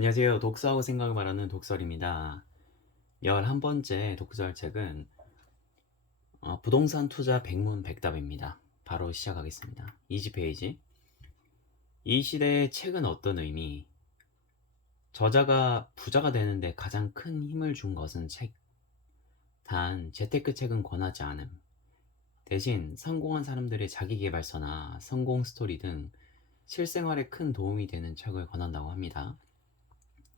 안녕하세요. 독서하고 생각을 말하는 독설입니다. 11번째 독설책은 부동산 투자 백문백답입니다. 바로 시작하겠습니다. 20페이지. 이 시대의 책은 어떤 의미? 저자가 부자가 되는데 가장 큰 힘을 준 것은 책. 단, 재테크 책은 권하지 않음. 대신 성공한 사람들의 자기계발서나 성공 스토리 등 실생활에 큰 도움이 되는 책을 권한다고 합니다.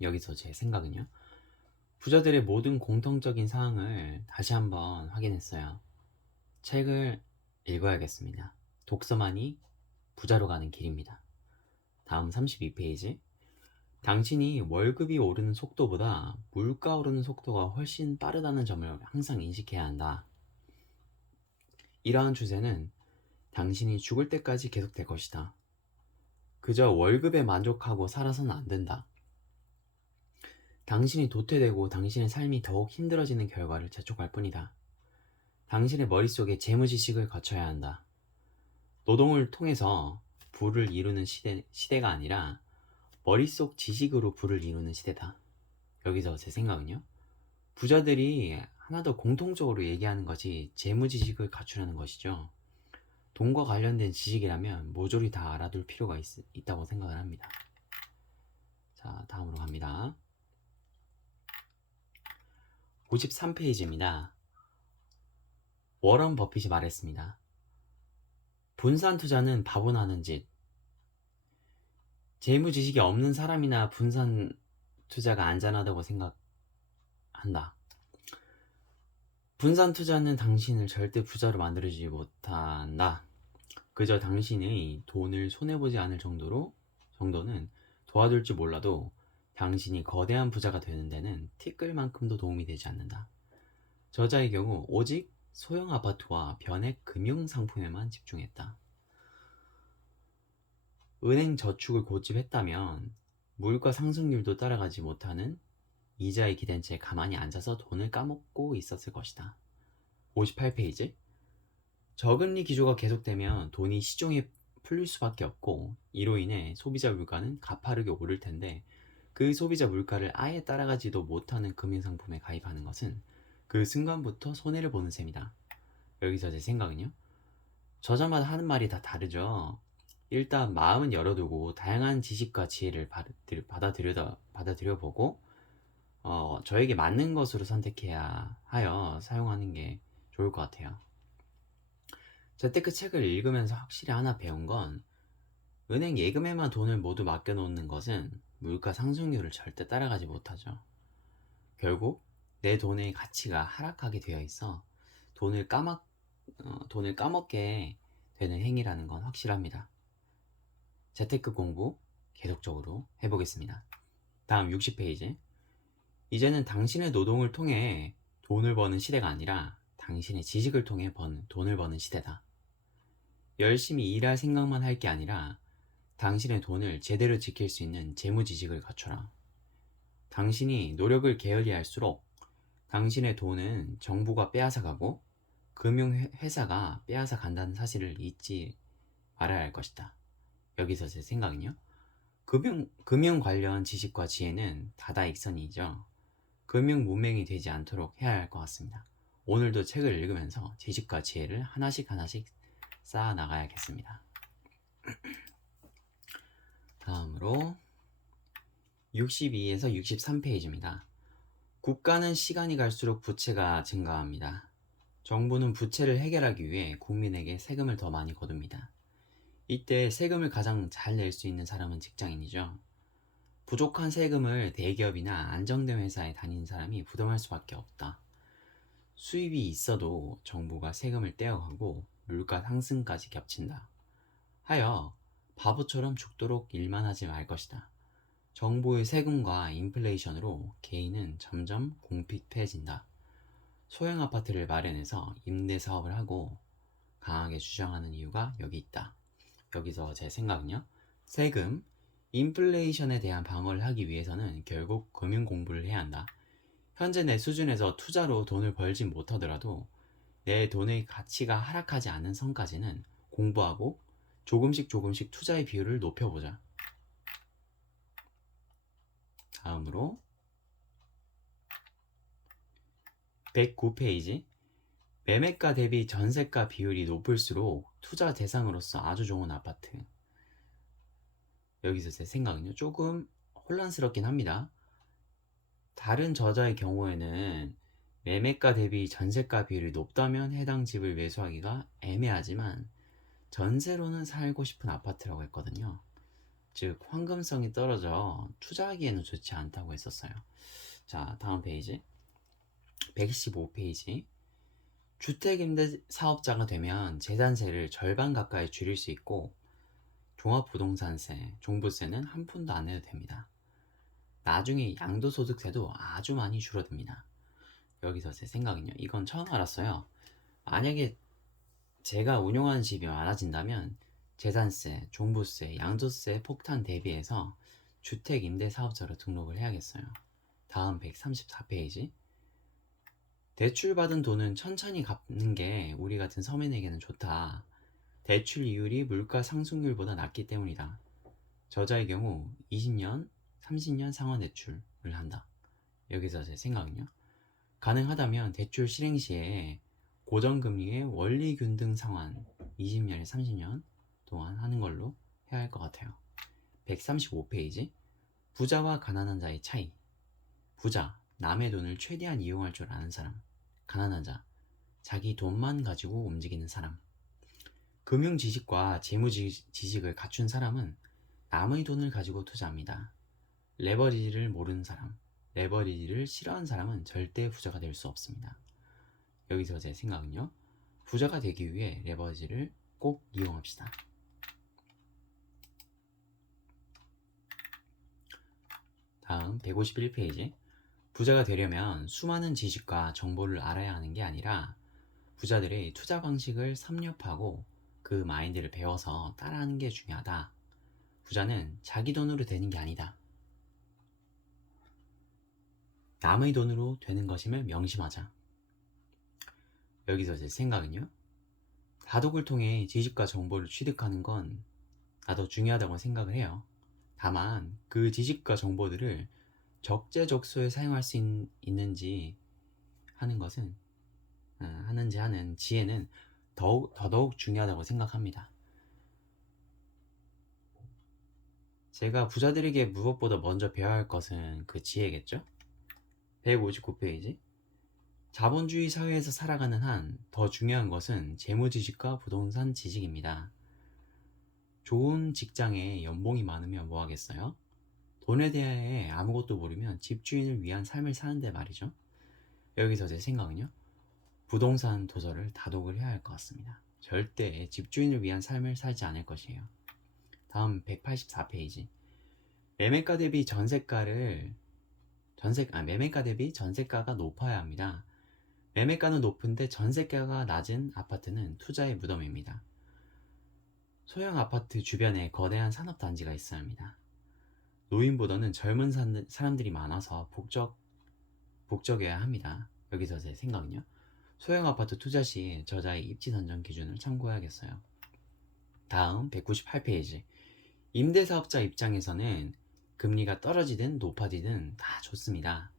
여기서 제 생각은요. 부자들의 모든 공통적인 사항을 다시 한번 확인했어요. 책을 읽어야겠습니다. 독서만이 부자로 가는 길입니다. 다음 32페이지. 당신이 월급이 오르는 속도보다 물가 오르는 속도가 훨씬 빠르다는 점을 항상 인식해야 한다. 이러한 추세는 당신이 죽을 때까지 계속될 것이다. 그저 월급에 만족하고 살아서는 안 된다. 당신이 도태되고 당신의 삶이 더욱 힘들어지는 결과를 재촉할 뿐이다. 당신의 머릿속에 재무지식을 거쳐야 한다. 노동을 통해서 부를 이루는 시대가 아니라 머릿속 지식으로 부를 이루는 시대다. 여기서 제 생각은요. 부자들이 하나 더 공통적으로 얘기하는 것이 재무지식을 갖추려는 것이죠. 돈과 관련된 지식이라면 모조리 다 알아둘 필요가 있다고 생각을 합니다. 자, 다음으로 갑니다. 53페이지입니다. 워런 버핏이 말했습니다. 분산 투자는 바보나 하는 짓. 재무 지식이 없는 사람이나 분산 투자가 안전하다고 생각한다. 분산 투자는 당신을 절대 부자로 만들어주지 못한다. 그저 당신의 돈을 손해보지 않을 정도는 도와줄지 몰라도 당신이 거대한 부자가 되는 데는 티끌만큼도 도움이 되지 않는다. 저자의 경우 오직 소형 아파트와 변액 금융 상품에만 집중했다. 은행 저축을 고집했다면 물가 상승률도 따라가지 못하는 이자에 기댄 채 가만히 앉아서 돈을 까먹고 있었을 것이다. 58페이지. 저금리 기조가 계속되면 돈이 시중에 풀릴 수밖에 없고 이로 인해 소비자 물가는 가파르게 오를 텐데 그 소비자 물가를 아예 따라가지도 못하는 금융상품에 가입하는 것은 그 순간부터 손해를 보는 셈이다. 여기서 제 생각은요. 저자마다 하는 말이 다 다르죠. 일단 마음은 열어두고 다양한 지식과 지혜를 받아들여보고 저에게 맞는 것으로 선택해야 하여 사용하는 게 좋을 것 같아요. 재테크 책을 읽으면서 확실히 하나 배운 건 은행 예금에만 돈을 모두 맡겨놓는 것은 물가 상승률을 절대 따라가지 못하죠. 결국 내 돈의 가치가 하락하게 되어 있어 돈을 까먹, 돈을 까먹게 되는 행위라는 건 확실합니다. 재테크 공부 계속적으로 해보겠습니다. 다음 60페이지. 이제는 당신의 노동을 통해 돈을 버는 시대가 아니라 당신의 지식을 통해 돈을 버는 시대다. 열심히 일할 생각만 할 게 아니라 당신의 돈을 제대로 지킬 수 있는 재무 지식을 갖춰라. 당신이 노력을 게을리할수록 당신의 돈은 정부가 빼앗아가고 금융회사가 빼앗아 간다는 사실을 잊지 말아야 할 것이다. 여기서 제 생각은요. 금융 관련 지식과 지혜는 다다익선이죠. 금융 문맹이 되지 않도록 해야 할 것 같습니다. 오늘도 책을 읽으면서 지식과 지혜를 하나씩 쌓아 나가야겠습니다. 다음으로 62에서 63페이지입니다. 국가는 시간이 갈수록 부채가 증가합니다. 정부는 부채를 해결하기 위해 국민에게 세금을 더 많이 거둡니다. 이때 세금을 가장 잘 낼 수 있는 사람은 직장인이죠. 부족한 세금을 대기업이나 안정된 회사에 다니는 사람이 부담할 수밖에 없다. 수입이 있어도 정부가 세금을 떼어가고 물가 상승까지 겹친다. 하여 바보처럼 죽도록 일만 하지 말 것이다. 정부의 세금과 인플레이션으로 개인은 점점 공핍해진다. 소형 아파트를 마련해서 임대 사업을 하고 강하게 주장하는 이유가 여기 있다. 여기서 제 생각은요. 세금, 인플레이션에 대한 방어를 하기 위해서는 결국 금융 공부를 해야 한다. 현재 내 수준에서 투자로 돈을 벌진 못하더라도 내 돈의 가치가 하락하지 않는 선까지는 공부하고 조금씩 투자의 비율을 높여보자. 다음으로 109페이지. 매매가 대비 전세가 비율이 높을수록 투자 대상으로서 아주 좋은 아파트. 여기서 제 생각은요, 조금 혼란스럽긴 합니다. 다른 저자의 경우에는 매매가 대비 전세가 비율이 높다면 해당 집을 매수하기가 애매하지만 전세로는 살고 싶은 아파트라고 했거든요. 즉 황금성이 떨어져 투자하기에는 좋지 않다고 했었어요. 자, 다음 페이지 115페이지. 주택임대사업자가 되면 재산세를 절반 가까이 줄일 수 있고 종합부동산세, 종부세는 한 푼도 안 내도 됩니다. 나중에 양도소득세도 아주 많이 줄어듭니다. 여기서 제 생각은요, 이건 처음 알았어요. 만약에 제가 운영하는 집이 많아진다면 재산세, 종부세, 양도세 폭탄 대비해서 주택임대사업자로 등록을 해야겠어요. 다음 134페이지. 대출받은 돈은 천천히 갚는 게 우리 같은 서민에게는 좋다. 대출 이율이 물가 상승률보다 낮기 때문이다. 저자의 경우 20년, 30년 상환 대출을 한다. 여기서 제 생각은요, 가능하다면 대출 실행 시에 고정금리의 원리균등 상환 20년에 30년 동안 하는 걸로 해야 할 것 같아요. 135페이지. 부자와 가난한 자의 차이. 부자, 남의 돈을 최대한 이용할 줄 아는 사람. 가난한 자, 자기 돈만 가지고 움직이는 사람. 금융 지식과 재무 지식을 갖춘 사람은 남의 돈을 가지고 투자합니다. 레버리지를 모르는 사람, 레버리지를 싫어하는 사람은 절대 부자가 될 수 없습니다. 여기서 제 생각은요, 부자가 되기 위해 레버리지를 꼭 이용합시다. 다음 151페이지. 부자가 되려면 수많은 지식과 정보를 알아야 하는 게 아니라 부자들의 투자 방식을 섭렵하고 그 마인드를 배워서 따라하는 게 중요하다. 부자는 자기 돈으로 되는 게 아니다. 남의 돈으로 되는 것임을 명심하자. 여기서 제 생각은요, 다독을 통해 지식과 정보를 취득하는 건 나도 중요하다고 생각을 해요. 다만 그 지식과 정보들을 적재적소에 사용할 수 있는지 하는 것은 하는 지혜는 더더욱 중요하다고 생각합니다. 제가 부자들에게 무엇보다 먼저 배워야 할 것은 그 지혜겠죠? 159페이지. 자본주의 사회에서 살아가는 한 더 중요한 것은 재무 지식과 부동산 지식입니다. 좋은 직장에 연봉이 많으면 뭐 하겠어요? 돈에 대해 아무것도 모르면 집주인을 위한 삶을 사는데 말이죠. 여기서 제 생각은요, 부동산 도서를 다독을 해야 할 것 같습니다. 절대 집주인을 위한 삶을 살지 않을 것이에요. 다음 184페이지. 매매가 대비 매매가 대비 전세가가 높아야 합니다. 매매가는 높은데 전세가가 낮은 아파트는 투자의 무덤입니다. 소형 아파트 주변에 거대한 산업단지가 있어야 합니다. 노인보다는 젊은 사람들이 많아서 복적해야 합니다. 여기서 제 생각은요, 소형 아파트 투자 시 저자의 입지 선정 기준을 참고해야겠어요. 다음 198페이지. 임대사업자 입장에서는 금리가 떨어지든 높아지든 다 좋습니다.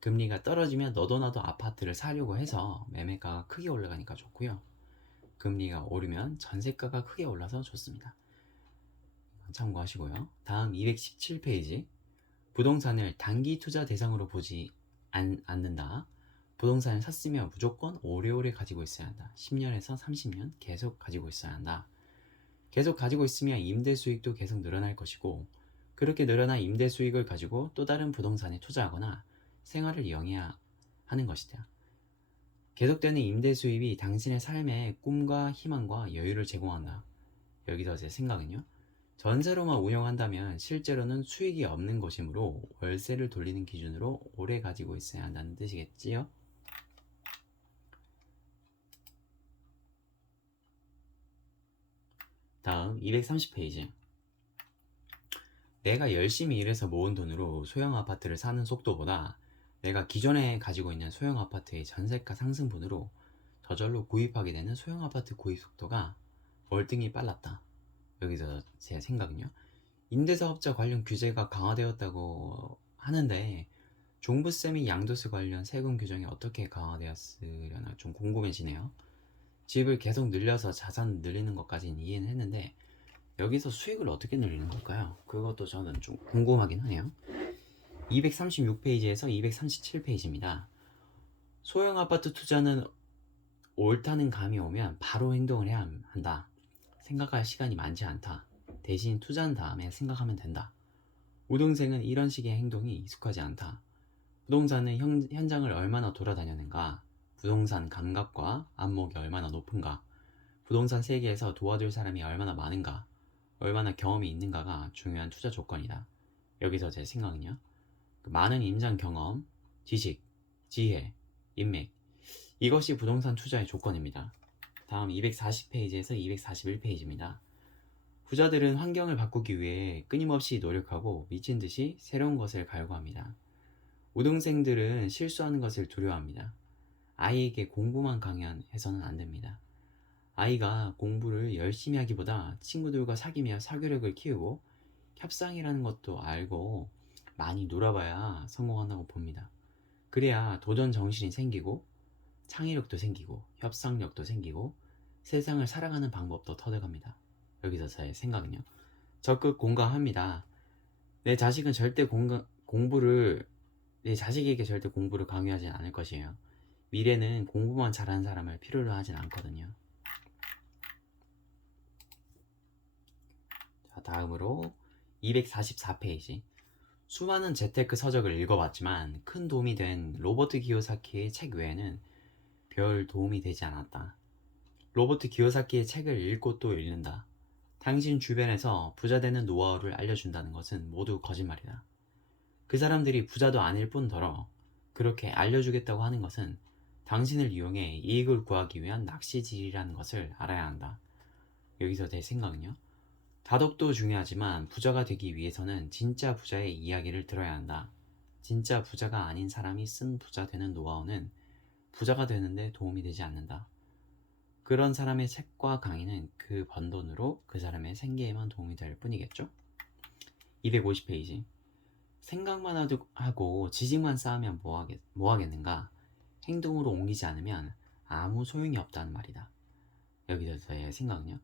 금리가 떨어지면 너도 나도 아파트를 사려고 해서 매매가가 크게 올라가니까 좋고요. 금리가 오르면 전세가가 크게 올라서 좋습니다. 참고하시고요. 다음 217페이지. 부동산을 단기 투자 대상으로 보지 않는다. 부동산을 샀으면 무조건 오래오래 가지고 있어야 한다. 10년에서 30년 계속 가지고 있어야 한다. 계속 가지고 있으면 임대 수익도 계속 늘어날 것이고, 그렇게 늘어난 임대 수익을 가지고 또 다른 부동산에 투자하거나 생활을 영위해야 하는 것이다. 계속되는 임대 수입이 당신의 삶에 꿈과 희망과 여유를 제공한다. 여기서 제 생각은요, 전세로만 운영한다면 실제로는 수익이 없는 것이므로 월세를 돌리는 기준으로 오래 가지고 있어야 한다는 뜻이겠지요? 다음 230페이지. 내가 열심히 일해서 모은 돈으로 소형 아파트를 사는 속도보다 내가 기존에 가지고 있는 소형 아파트의 전세가 상승분으로 저절로 구입하게 되는 소형 아파트 구입 속도가 월등히 빨랐다. 여기서 제 생각은요, 임대사업자 관련 규제가 강화되었다고 하는데 종부세 및 양도세 관련 세금 규정이 어떻게 강화되었으려나 좀 궁금해지네요. 집을 계속 늘려서 자산 늘리는 것까지는 이해는 했는데 여기서 수익을 어떻게 늘리는 걸까요? 그것도 저는 좀 궁금하긴 하네요. 236페이지에서 237페이지입니다. 소형 아파트 투자는 옳다는 감이 오면 바로 행동을 해야 한다. 생각할 시간이 많지 않다. 대신 투자한 다음에 생각하면 된다. 우등생은 이런 식의 행동이 익숙하지 않다. 부동산은 현장을 얼마나 돌아다녔는가, 부동산 감각과 안목이 얼마나 높은가, 부동산 세계에서 도와줄 사람이 얼마나 많은가, 얼마나 경험이 있는가가 중요한 투자 조건이다. 여기서 제 생각은요. 많은 임장 경험, 지식, 지혜, 인맥, 이것이 부동산 투자의 조건입니다. 다음 240페이지에서 241페이지입니다. 부자들은 환경을 바꾸기 위해 끊임없이 노력하고 미친 듯이 새로운 것을 갈구합니다. 우등생들은 실수하는 것을 두려워합니다. 아이에게 공부만 강요해서는 안 됩니다. 아이가 공부를 열심히 하기보다 친구들과 사귀며 사교력을 키우고 협상이라는 것도 알고 많이 놀아봐야 성공한다고 봅니다. 그래야 도전 정신이 생기고 창의력도 생기고 협상력도 생기고 세상을 살아가는 방법도 터득합니다. 여기서 저의 생각은요. 적극 공감합니다. 내 자식은 절대 내 자식에게 절대 공부를 강요하진 않을 것이에요. 미래는 공부만 잘하는 사람을 필요로 하진 않거든요. 자, 다음으로 244페이지. 수많은 재테크 서적을 읽어봤지만 큰 도움이 된 로버트 기요사키의 책 외에는 별 도움이 되지 않았다. 로버트 기요사키의 책을 읽고 또 읽는다. 당신 주변에서 부자 되는 노하우를 알려준다는 것은 모두 거짓말이다. 그 사람들이 부자도 아닐 뿐더러 그렇게 알려주겠다고 하는 것은 당신을 이용해 이익을 구하기 위한 낚시질이라는 것을 알아야 한다. 여기서 제 생각은요. 다독도 중요하지만 부자가 되기 위해서는 진짜 부자의 이야기를 들어야 한다. 진짜 부자가 아닌 사람이 쓴 부자 되는 노하우는 부자가 되는데 도움이 되지 않는다. 그런 사람의 책과 강의는 그 번 돈으로 그 사람의 생계에만 도움이 될 뿐이겠죠? 250페이지. 생각만 하고 지식만 쌓으면 뭐 하겠는가? 행동으로 옮기지 않으면 아무 소용이 없다는 말이다. 여기서 저의 생각은요.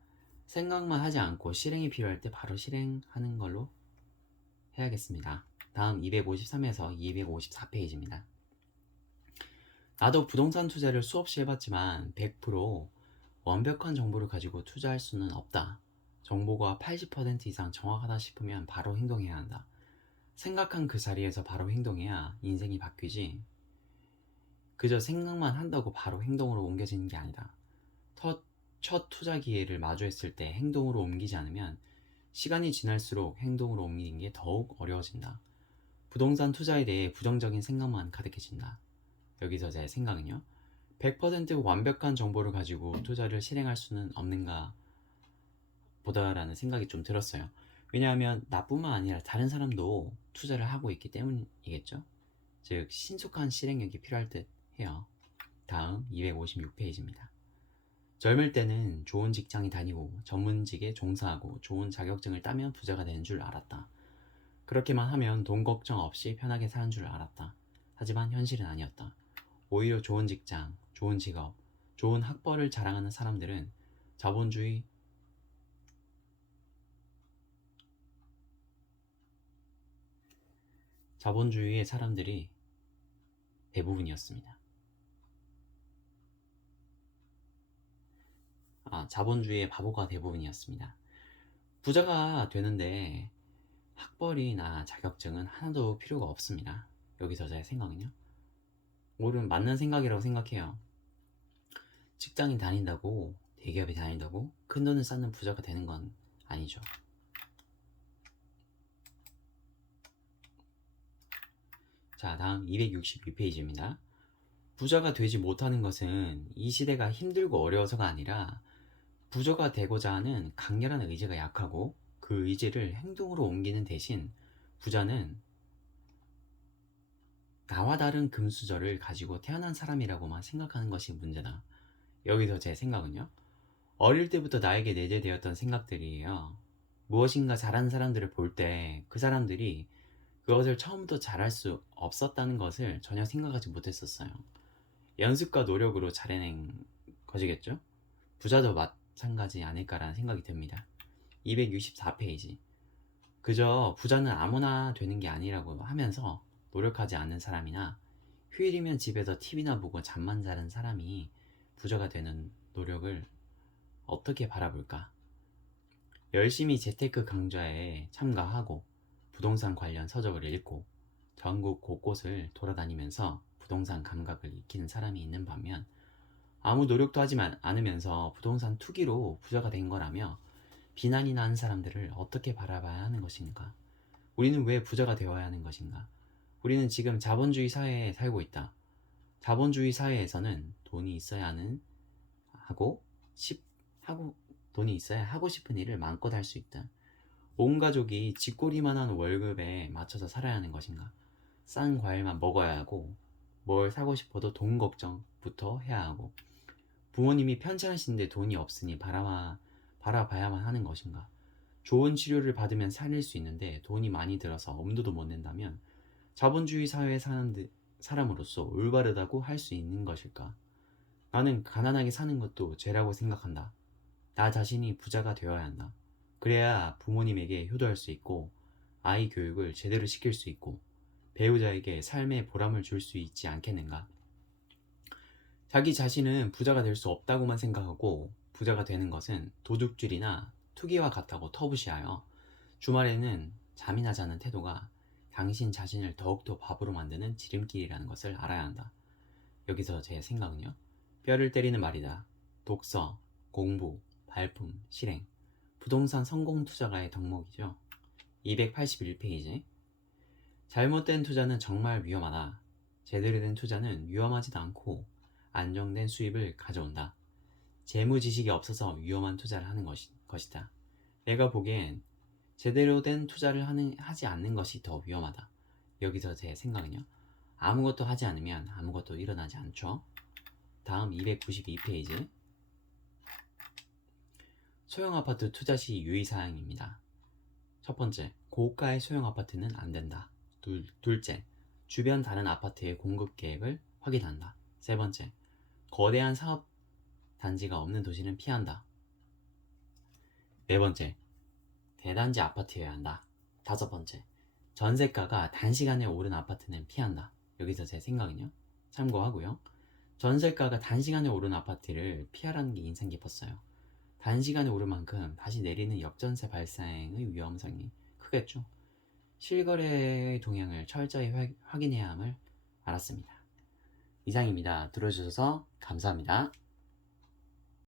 생각만 하지 않고 실행이 필요할 때 바로 실행하는 걸로 해야겠습니다. 다음 253에서 254페이지입니다. 나도 부동산 투자를 수없이 해봤지만 100% 완벽한 정보를 가지고 투자할 수는 없다. 정보가 80% 이상 정확하다 싶으면 바로 행동해야 한다. 생각한 그 자리에서 바로 행동해야 인생이 바뀌지. 그저 생각만 한다고 바로 행동으로 옮겨지는 게 아니다. 첫 투자 기회를 마주했을 때 행동으로 옮기지 않으면 시간이 지날수록 행동으로 옮기는 게 더욱 어려워진다. 부동산 투자에 대해 부정적인 생각만 가득해진다. 여기서 제 생각은요. 100% 완벽한 정보를 가지고 투자를 실행할 수는 없는가 보다라는 생각이 좀 들었어요. 왜냐하면 나뿐만 아니라 다른 사람도 투자를 하고 있기 때문이겠죠. 즉 신속한 실행력이 필요할 듯 해요. 다음 256페이지입니다. 젊을 때는 좋은 직장에 다니고 전문직에 종사하고 좋은 자격증을 따면 부자가 되는 줄 알았다. 그렇게만 하면 돈 걱정 없이 편하게 사는 줄 알았다. 하지만 현실은 아니었다. 오히려 좋은 직장, 좋은 직업, 좋은 학벌을 자랑하는 사람들은 자본주의의 사람들이 대부분이었습니다. 자본주의의 바보가 대부분이었습니다. 부자가 되는데 학벌이나 자격증은 하나도 필요가 없습니다. 여기서 제 생각은요. 옳은 맞는 생각이라고 생각해요. 직장인 다닌다고 대기업에 다닌다고 큰 돈을 쌓는 부자가 되는 건 아니죠. 자, 다음 262페이지입니다. 부자가 되지 못하는 것은 이 시대가 힘들고 어려워서가 아니라 부자가 되고자 하는 강렬한 의지가 약하고 그 의지를 행동으로 옮기는 대신 부자는 나와 다른 금수저를 가지고 태어난 사람이라고만 생각하는 것이 문제다. 여기서 제 생각은요. 어릴 때부터 나에게 내재되었던 생각들이에요. 무엇인가 잘하는 사람들을 볼 때 그 사람들이 그것을 처음부터 잘할 수 없었다는 것을 전혀 생각하지 못했었어요. 연습과 노력으로 잘해낸 것이겠죠? 부자도 마찬가지 아닐까라는 생각이 듭니다. 264페이지. 그저 부자는 아무나 되는 게 아니라고 하면서 노력하지 않는 사람이나 휴일이면 집에서 TV나 보고 잠만 자는 사람이 부자가 되는 노력을 어떻게 바라볼까? 열심히 재테크 강좌에 참가하고 부동산 관련 서적을 읽고 전국 곳곳을 돌아다니면서 부동산 감각을 익히는 사람이 있는 반면 아무 노력도 하지 않으면서 부동산 투기로 부자가 된 거라며 비난이 나는 사람들을 어떻게 바라봐야 하는 것인가? 우리는 왜 부자가 되어야 하는 것인가? 우리는 지금 자본주의 사회에 살고 있다. 자본주의 사회에서는 돈이 있어야 하는 하고 싶 하고 돈이 있어야 하고 싶은 일을 마음껏 할 수 있다. 온 가족이 쥐꼬리만한 월급에 맞춰서 살아야 하는 것인가? 싼 과일만 먹어야 하고 뭘 사고 싶어도 돈 걱정부터 해야 하고 부모님이 편찮으신데 돈이 없으니 바라봐야만 하는 것인가? 좋은 치료를 받으면 살릴 수 있는데 돈이 많이 들어서 엄두도 못 낸다면 자본주의 사회에 사는 사람으로서 올바르다고 할 수 있는 것일까? 나는 가난하게 사는 것도 죄라고 생각한다. 나 자신이 부자가 되어야 한다. 그래야 부모님에게 효도할 수 있고 아이 교육을 제대로 시킬 수 있고 배우자에게 삶의 보람을 줄 수 있지 않겠는가? 자기 자신은 부자가 될 수 없다고만 생각하고 부자가 되는 것은 도둑질이나 투기와 같다고 터부시하여 주말에는 잠이나 자는 태도가 당신 자신을 더욱더 바보로 만드는 지름길이라는 것을 알아야 한다. 여기서 제 생각은요. 뼈를 때리는 말이다. 독서, 공부, 발품, 실행, 부동산 성공 투자가의 덕목이죠. 281페이지. 잘못된 투자는 정말 위험하다. 제대로 된 투자는 위험하지도 않고 안정된 수입을 가져온다. 재무 지식이 없어서 위험한 투자를 하는 것이다. 내가 보기엔 제대로 된 투자를 하지 않는 것이 더 위험하다. 여기서 제 생각은요. 아무것도 하지 않으면 아무것도 일어나지 않죠. 다음 292페이지. 소형 아파트 투자 시 유의사항입니다. 첫 번째, 고가의 소형 아파트는 안 된다. 둘째, 주변 다른 아파트의 공급 계획을 확인한다. 세 번째, 거대한 사업 단지가 없는 도시는 피한다. 네 번째, 대단지 아파트여야 한다. 다섯 번째, 전세가가 단시간에 오른 아파트는 피한다. 여기서 제 생각은요. 참고하고요. 전세가가 단시간에 오른 아파트를 피하라는 게 인상 깊었어요. 단시간에 오른 만큼 다시 내리는 역전세 발생의 위험성이 크겠죠. 실거래의 동향을 철저히 확인해야 함을 알았습니다. 이상입니다. 들어주셔서 감사합니다.